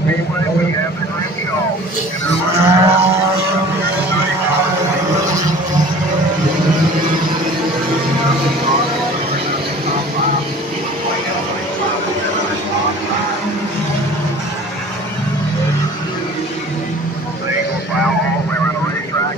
Speedway, we have the green show. In our single file all the way around the racetrack.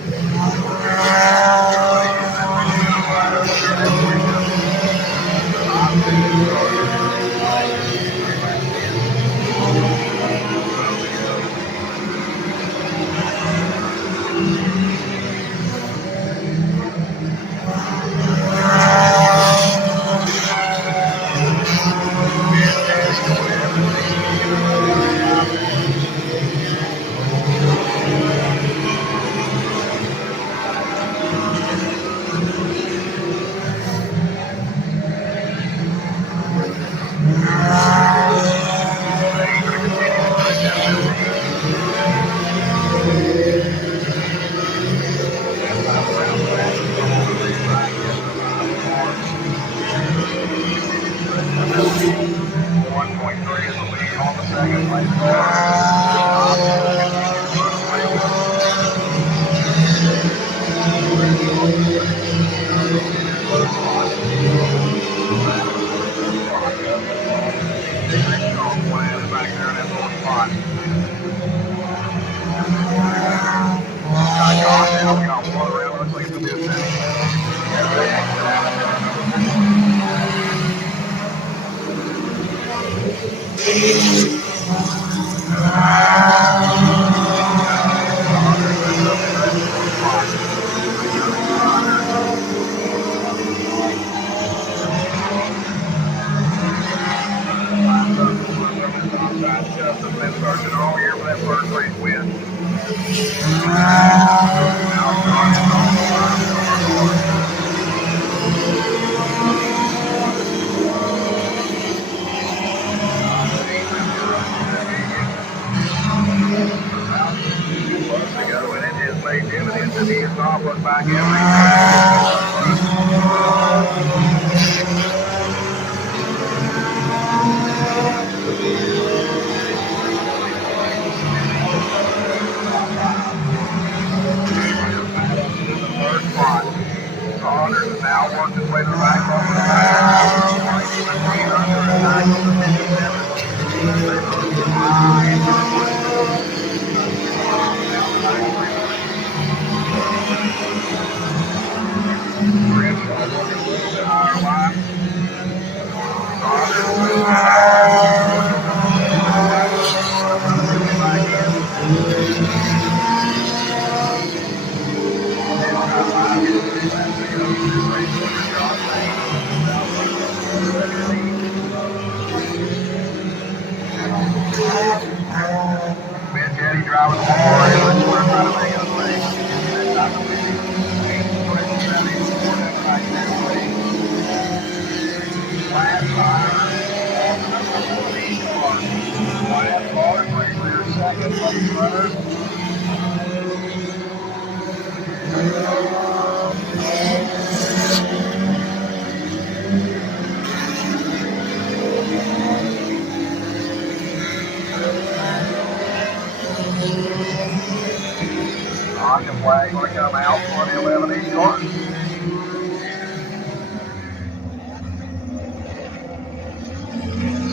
Flag going to come out for the 11 each car.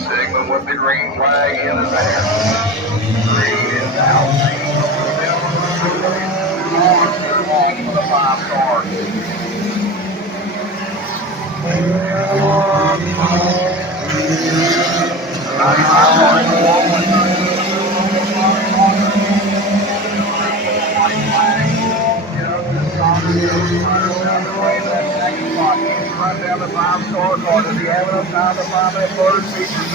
Sigma with the green flag in his hand. Green is out. For the 5 car. Run down the 5-star car. Does he have enough time to find that first feature?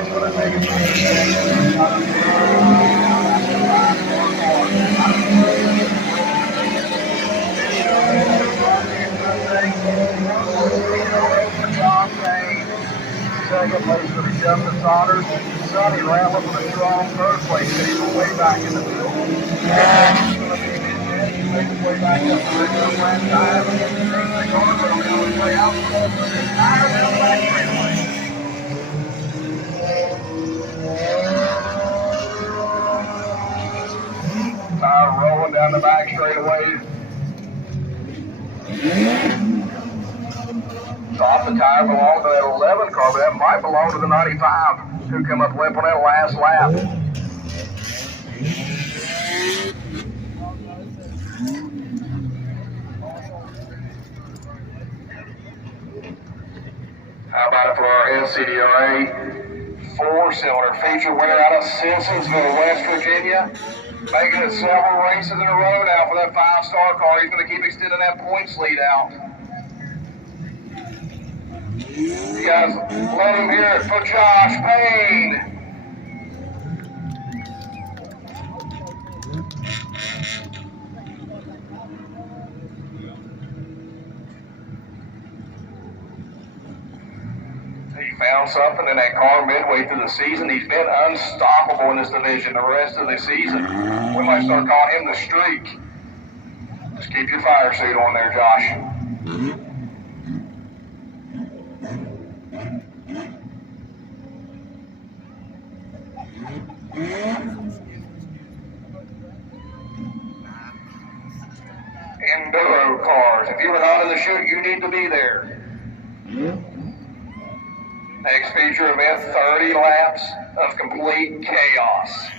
It's going to take a few seconds. Second place for the Justice Honors. Sonny Rattler for the strong third place finish way back in the field. Make his way back up to regular flat tire. Takes the corner, but he'll his way out. Tire down the back straightaway. Tire rolling down the back straightaway. Thought the tire belonged to that 11 car, but that might belong to the 95 who come up limping that last lap. How about it for our SCDRA 4-cylinder feature winner out of Simpsonsville, West Virginia, making it several races in a row now for that 5-star car. He's going to keep extending that points lead out. You guys let him hear it for Josh Payne. He found something in that car midway through the season. He's been unstoppable in this division the rest of the season. We might start calling him the Streak. Just keep your fire suit on there, Josh. Enduro cars. If you were not in the chute, you need to be there. Next feature event, 30 laps of complete chaos.